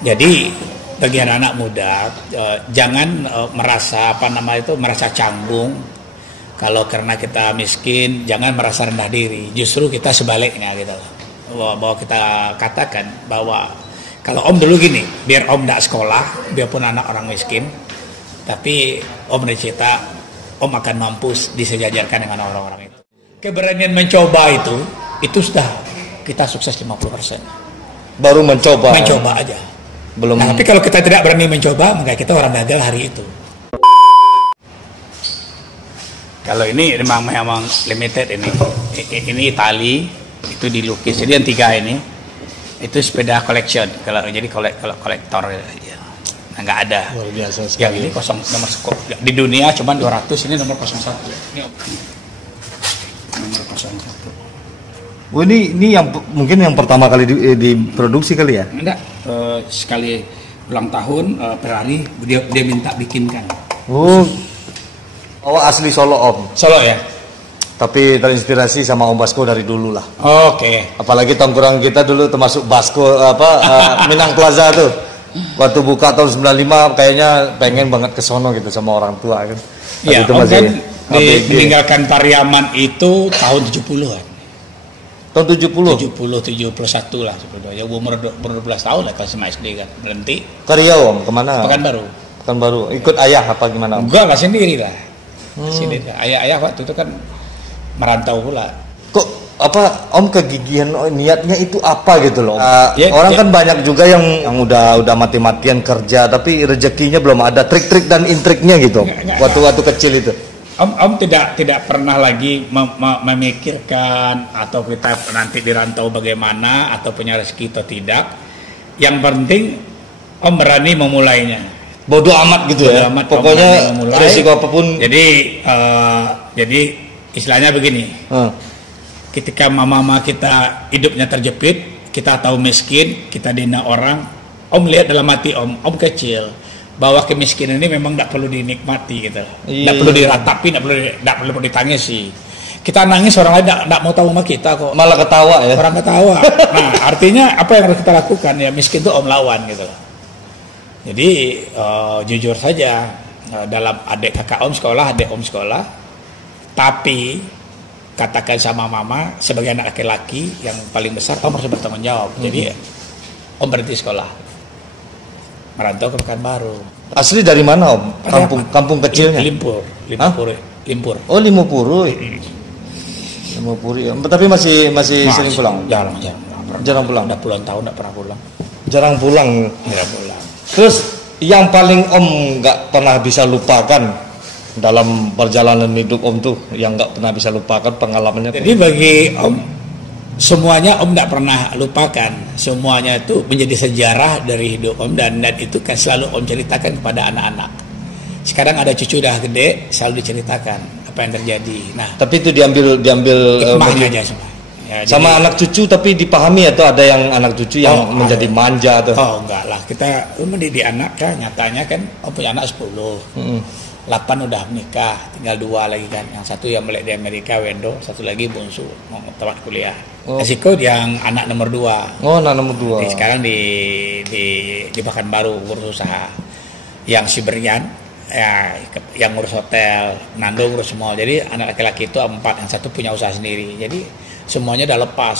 Jadi bagi anak-anak muda jangan merasa canggung kalau karena kita miskin, jangan merasa rendah diri. Justru kita sebaliknya gitu. Bahwa kita katakan bahwa kalau Om dulu gini, biar Om tidak sekolah, biarpun anak orang miskin, tapi Om bercita Om akan mampu disejajarkan dengan orang-orang itu. Keberanian mencoba itu sudah kita sukses 50%. Baru mencoba aja. Belum. Nah, tapi kalau kita tidak berani mencoba, maka kita orang gagal hari itu. Kalau ini memang limited ini. Ini Itali, itu dilukis. Jadi yang 3 ini itu sepeda collection. Kalau kolektor ya. Nah, nggak ada. Luar biasa sekali. Yang ini nomor di dunia cuma 200, ini nomor 01. Ini nomor 01. Oh, ini yang mungkin yang pertama kali diproduksi kali ya? Enggak, sekali ulang tahun Ferrari dia minta bikinkan. Oh, asli Solo Om. Solo ya. Tapi terinspirasi sama Om Basko dari dulu lah. Oke. Apalagi tongkrongan kita dulu termasuk Basko Minang Plaza tuh. Waktu buka tahun 95 kayaknya pengen banget ke sono gitu sama orang tua kan. Iya, itu Om masih kan meninggalkan Pariaman itu tahun 70-an. Tahun 70? 71 lah sebetulnya. Ya umur 12 tahun lah kalau sama SD kan. Berhenti. Ke Riau Om, kemana? Pekanbaru. Ikut ayah apa gimana Om? Enggak lah, sendiri lah. Sendiri. Ayah waktu itu kan merantau pula. Kok Om kegigihan niatnya itu apa gitu loh? Orang kan banyak juga yang udah mati-matian kerja tapi rezekinya belum ada, trik-trik dan intriknya gitu. Waktu kecil itu. Om tidak pernah lagi memikirkan atau kita nanti dirantau bagaimana atau punya rezeki atau tidak. Yang penting Om berani memulainya. Bodoh amat gitu ya. Pokoknya risiko apapun. Jadi istilahnya begini. Ketika mama kita hidupnya terjepit, kita tahu miskin, kita dina orang. Om lihat dalam hati Om kecil. Bahwa kemiskinan ini memang tidak perlu dinikmati gitu, tidak perlu diratapi, tidak perlu ditangisi. Kita nangis orang lain tidak mau tahu sama kita kok. Malah ketawa ya. Orang ketawa. Nah artinya apa yang harus kita lakukan ya, miskin itu Om lawan gitu. Jadi jujur saja dalam adik kakak Om sekolah, tapi katakan sama mama sebagai anak laki-laki yang paling besar Om harus bertanggung jawab. Jadi Om berhenti sekolah. Merantau ke Pekanbaru. Asli dari mana Om? Kampung kecilnya? Limpur. Oh, Limopuro. Limopuro. Tapi masih sering pulang? Jarang pulang. Udah puluhan tahun enggak pernah pulang. Jarang pulang. Terus yang paling Om nggak pernah bisa lupakan dalam perjalanan hidup Om tuh, yang nggak pernah bisa lupakan pengalamannya? Jadi bagi Om semuanya Om tidak pernah lupakan. Semuanya itu menjadi sejarah dari hidup Om dan itu kan selalu Om ceritakan kepada anak-anak. Sekarang ada cucu udah gede, selalu diceritakan apa yang terjadi. Nah, tapi itu diambil hikmahnya aja semua. Ya, sama jadi, anak cucu tapi dipahami atau ada yang anak cucu yang menjadi manja atau? Oh enggak lah, kita mendidik anak kan nyatanya kan Om punya anak 10. 8 udah menikah, tinggal 2 lagi kan. Yang satu yang melek di Amerika, Wendo, satu lagi bungsu mau tempat kuliah. Resiko yang anak nomor 2. Oh, anak nomor 2. Sekarang di Pekanbaru ngurus usaha. Yang si Brian ya yang ngurus hotel, Nando ngurus semua. Jadi anak laki-laki itu 4, yang satu punya usaha sendiri. Jadi semuanya udah lepas.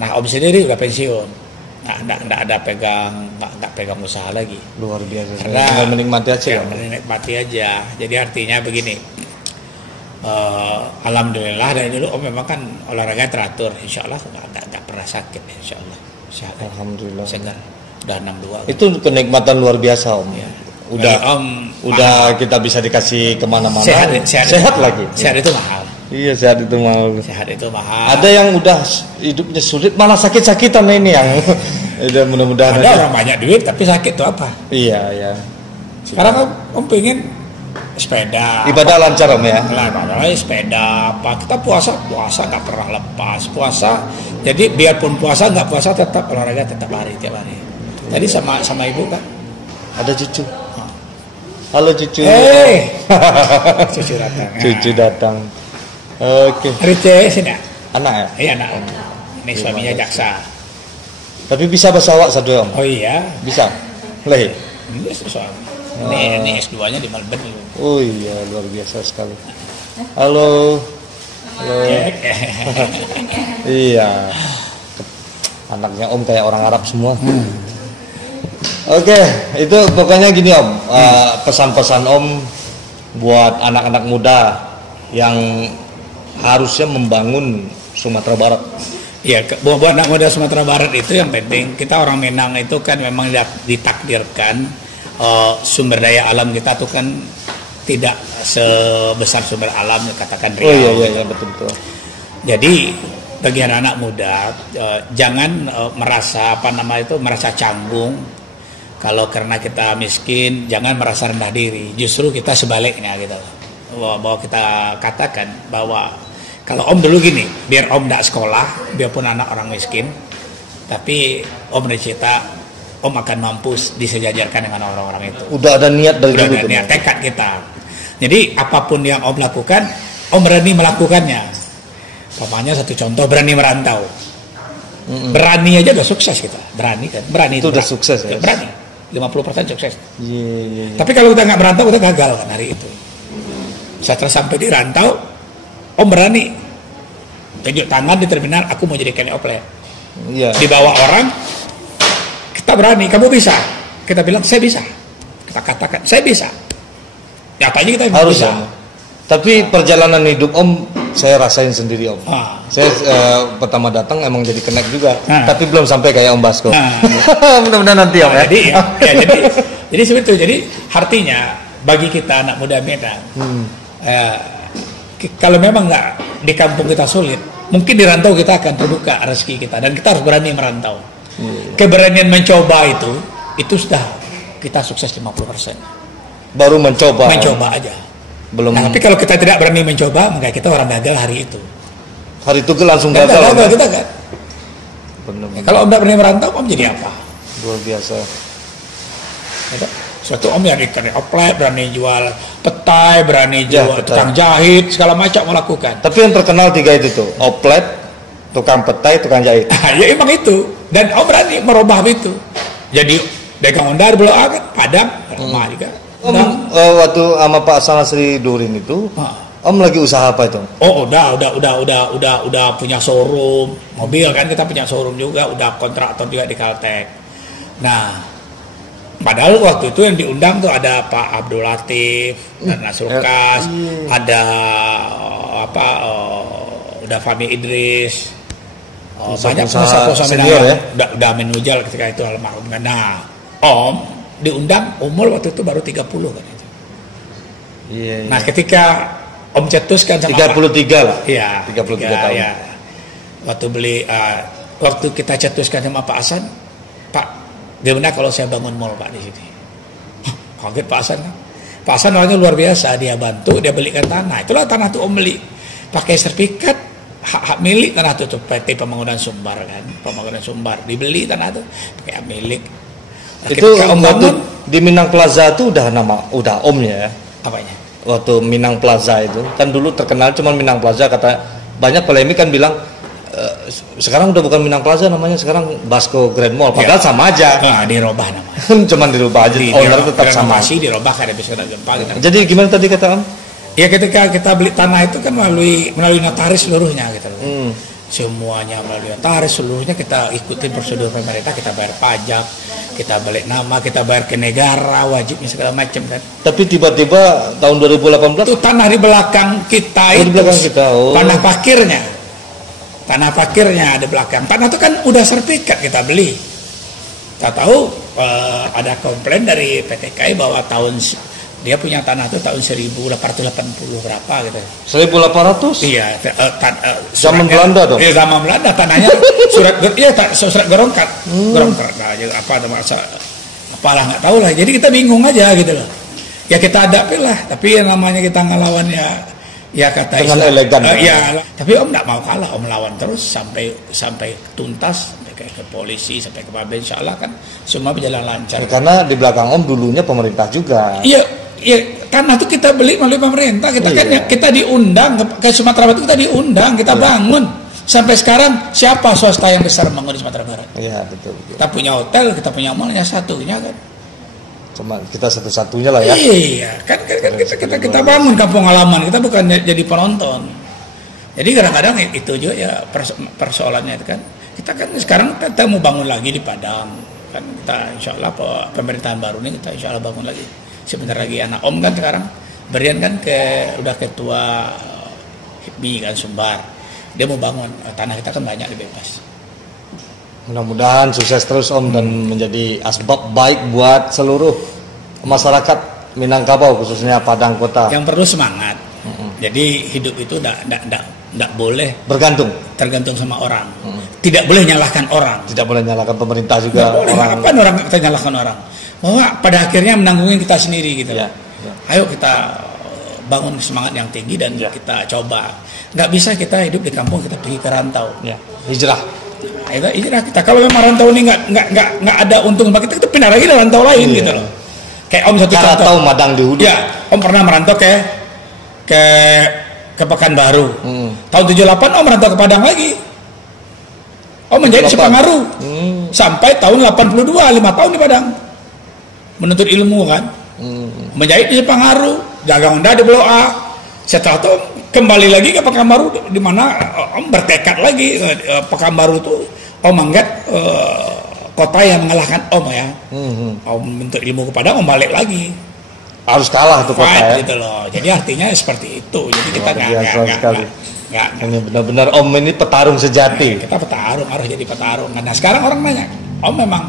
Nah, Om sendiri udah pensiun. Nah, enggak pegang usaha lagi. Luar biasa. Tinggal menikmati aja. Menikmati aja. Jadi artinya begini. Alhamdulillah dari dulu Om memang kan olahraga teratur. Insya Allah enggak pernah sakit. Insya Allah. Sehat. Alhamdulillah. Segar. Udah 62. Itu kenikmatan luar biasa Om. Ya. Udah kita bisa dikasih kemana-mana. Sehat lagi. Sehat itu mahal. Iya, sehat itu mahal. Sehat itu mahal. Ada yang udah hidupnya sulit malah sakit-sakitan ini yang udah mudah-mudahan. Ada orang banyak duit tapi sakit tuh apa? Iya. Sekarang Om pengen sepeda. Ibadah lancar Om ya. Lah, sepeda apa? Kita puasa nggak pernah lepas puasa. Jadi biarpun puasa nggak puasa tetap olahraga, tetap lari tiap hari. Tadi sama ibu kan. Ada cucu. Halo cucu. Cucu datang. Cucu datang. Oke. Rice sini. Anak ya? Iya anak Om. Ini suaminya jaksa. Tapi bisa bahasa Awak satu Om? Oh iya. Bisa. Le. Ini S2-nya di Melbourne. Oh iya, luar biasa sekali. Halo. Halo. Iya. Anaknya Om kayak orang Arab semua. Oke, itu pokoknya gini Om. Pesan-pesan Om buat anak-anak muda yang harusnya membangun Sumatera Barat. Ya, buat anak muda Sumatera Barat itu yang penting, kita orang Minang itu kan memang ditakdirkan sumber daya alam kita tuh kan tidak sebesar sumber alam katakan Riau. Oh iya betul. Jadi bagi anak-anak muda jangan merasa merasa canggung kalau karena kita miskin, jangan merasa rendah diri. Justru kita sebaliknya gitu. Bahwa kita katakan bahwa kalau Om dulu gini, biar Om tidak sekolah, biarpun anak orang miskin, tapi Om bercita Om akan mampu disejajarkan dengan orang-orang itu. Udah ada niat dari dulu. Udah ada niat, tekad kita. Jadi apapun yang Om lakukan, Om berani melakukannya. Pamannya satu contoh, berani merantau. Berani aja udah sukses kita. Berani kan? Berani itu udah sukses ya? Berani. 50% sukses. Yeah. Tapi kalau kita nggak merantau, kita gagal kan hari itu. Setelah sampai di rantau, Om berani tunjuk tangan di terminal, aku mau jadi kene oplet. Yeah. Dibawa orang, kita berani, kamu bisa. Kita bilang, saya bisa. Kita katakan, saya bisa. Ya apa aja kita harus bisa. Om. Tapi perjalanan hidup Om, saya rasain sendiri Om. Saya pertama datang emang jadi kenek juga. Tapi belum sampai kayak Om Basko. Mudah-mudahan nanti Om ya. Jadi seperti itu. Jadi artinya, bagi kita anak muda Medan, kalau memang nggak di kampung kita sulit, mungkin di rantau kita akan terbuka rezeki kita, dan kita harus berani merantau. Keberanian mencoba itu sudah kita sukses 50%. Baru mencoba aja. Belum. Nah, tapi kalau kita tidak berani mencoba, maka kita orang gagal hari itu. Hari itu langsung gagal. Kita kan. Benar. Kalau Om tidak berani merantau, Om jadi apa? Luar biasa. Suatu Om yang ikan oplet, berani jual petai, berani jual tukang jahit, segala macam melakukan. Tapi yang terkenal 3 itu tuh, oplet, tukang petai, tukang jahit. Ya emang itu. Dan Om berani merubah itu. Jadi dagang ondar, Belo Agat, Padang, sama juga. Om waktu sama Pak Sanasri Durin itu, Om lagi usaha apa itu? Oh, udah punya showroom mobil kan, kita punya showroom juga, udah kontraktor juga di Caltech. Nah, padahal waktu itu yang diundang tuh ada Pak Abdul Latif, dan Nasrul Kas, ada udah Fahmi Idris, banyak pengusaha senior ya. Udah menujal ketika itu almarhum. Nah, Om diundang umur waktu itu baru 30 kan itu. Iya. Nah, ketika Om cetuskan sama 33 lah. Iya, 33 tahun. Ya. Waktu kita cetuskan sama Pak Hasan, Pak, gimana kalau saya bangun mall Pak di sini? Kaget Pak Hasan. Pak Hasan orangnya luar biasa, dia bantu, dia belikan tanah. Itulah tanah itu Om beli. Pakai sertifikat hak milik tanah itu PT Pembangunan Sumbar kan. Pembangunan Sumbar dibeli tanah itu pakai hak milik. Nah, itu Om waktu di Minang Plaza itu udah Omnya ya? Apanya? Waktu Minang Plaza itu kan dulu terkenal cuma Minang Plaza, kata banyak polemik kan bilang sekarang udah bukan Minang Plaza namanya, sekarang Basko Grand Mall, padahal sama aja. Nah, dirubah namanya. Cuman dirubah aja, owner tetap sama. Masih dirubah karena bisa gempa gitu. Jadi gimana tadi kata Om? Ya ketika kita beli tanah itu kan melalui notaris seluruhnya gitu loh. Semuanya melalui notaris, seluruhnya kita ikutin prosedur pemerintah, kita bayar pajak, kita balik nama, kita bayar ke negara, wajibnya segala macam kan. Tapi tiba-tiba tahun 2018 itu tanah di belakang kita itu, tanah parkirnya ada belakang. Tanah itu kan udah sertifikat kita beli. Kita tahu ada komplain dari PT KAI bahwa dia punya tanah itu tahun 1880 berapa gitu. 1800? Iya, zaman Belanda dong. Iya, zaman Belanda tanahnya surat gerongkat. Gerongkat apalah nggak tahu lah. Jadi kita bingung aja gitu loh. Ya kita hadapi lah, tapi yang namanya kita ngelawan ya kata dengan elegan. Tapi Om nggak mau kalah, Om lawan terus sampai tuntas, sampai ke polisi, sampai ke Mabes, insya Allah kan semua berjalan lancar. Karena di belakang Om dulunya pemerintah juga. Iya, karena itu kita beli melalui pemerintah, kita diundang ke Sumatera Barat, kita diundang, kita bangun. Sampai sekarang siapa swasta yang besar bangun di Sumatera Barat? Iya, betul. Kita punya hotel, kita punya mall, satunya kan. Cuma kita satu-satunya lah ya. Iya, kan kita bangun kampung halaman, kita bukan jadi penonton. Jadi kadang-kadang itu juga ya persoalannya itu kan. Kita kan sekarang kita mau bangun lagi di Padang. Kan kita insya Allah pemerintahan baru ini kita insya Allah bangun lagi. Sebentar lagi anak Om kan sekarang Berian kan udah ketua HIPMI kan Sumbar. Dia mau bangun tanah kita kan banyak bebas. Mudah-mudahan sukses terus Om dan menjadi asbab baik buat seluruh masyarakat Minangkabau khususnya Padang Kota. Yang perlu semangat. Jadi hidup itu tidak boleh tergantung sama orang. Tidak boleh nyalahkan orang. Tidak boleh nyalahkan pemerintah juga. Apa orang kita nyalahkan orang? Bahwa pada akhirnya menanggungi kita sendiri gitu. Ya. Ayo kita bangun semangat yang tinggi dan kita coba. Nggak bisa kita hidup di kampung, kita pergi ke rantau. Ya. Hijrah. Nah, hijrah kita. Kalau memang rantau ini nggak ada untung, kita pindah lagi ke rantau lain gitu loh. Kayak Om satu contoh. Tahu Madang di Hulu. Ya, Om pernah merantau ke Pekanbaru. Tahun 78 Om merantau ke Padang lagi. Om menjadi Sepangaru. Sampai tahun 82, 5 tahun di Padang. Menuntut ilmu kan. Menjahit di Sepangaru, dagang Honda di Blok A. Setelah itu kembali lagi ke Pekanbaru, di mana Om bertekad lagi. Pekanbaru itu Om anggap kota yang mengalahkan Om ya. Om menuntut ilmu kepada Om balik lagi. Harus kalah tuh kota ya. Gitu loh. Jadi artinya seperti itu. Jadi kita nggak benar-benar Om ini petarung sejati. Kita petarung, harus jadi petarung. Nah sekarang orang nanya, Om memang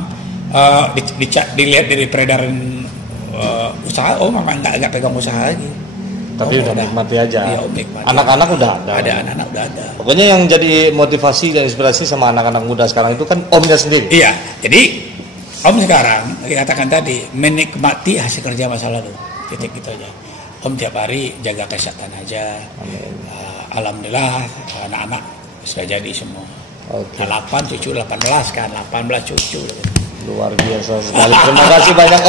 dilihat dari peredaran usaha, Om memang nggak pegang usaha lagi. Tapi udah nikmati aja. Iya, nikmati. Anak-anak udah ada. Anak-anak udah ada. Pokoknya yang jadi motivasi dan inspirasi sama anak-anak muda sekarang itu kan Omnya sendiri. Iya. Jadi Om sekarang dikatakan tadi menikmati hasil kerja masa lalu. Titik gitu aja. Om tiap hari jaga kesehatan aja. Alhamdulillah anak-anak sudah jadi semua. Okay. 8 cucu 18 kan, 18 cucu. Luar biasa sekali. Terima kasih banyak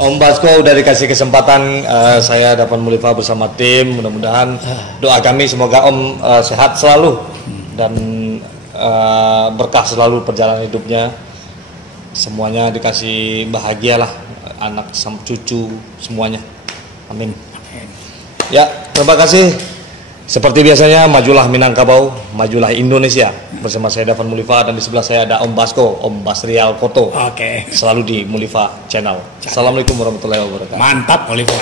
Om Basko udah dikasih kesempatan saya dapat Mulifa bersama tim. Mudah-mudahan doa kami semoga Om sehat selalu dan berkah selalu perjalanan hidupnya. Semuanya dikasih bahagia lah, anak sama cucu semuanya. Amin. Ya, terima kasih. Seperti biasanya, majulah Minangkabau, majulah Indonesia. Bersama saya Davan Mulifa dan di sebelah saya ada Om Basko, Om Basrial Koto. Oke. Selalu di Mulifa Channel. Assalamualaikum warahmatullahi wabarakatuh. Mantap Mulifa.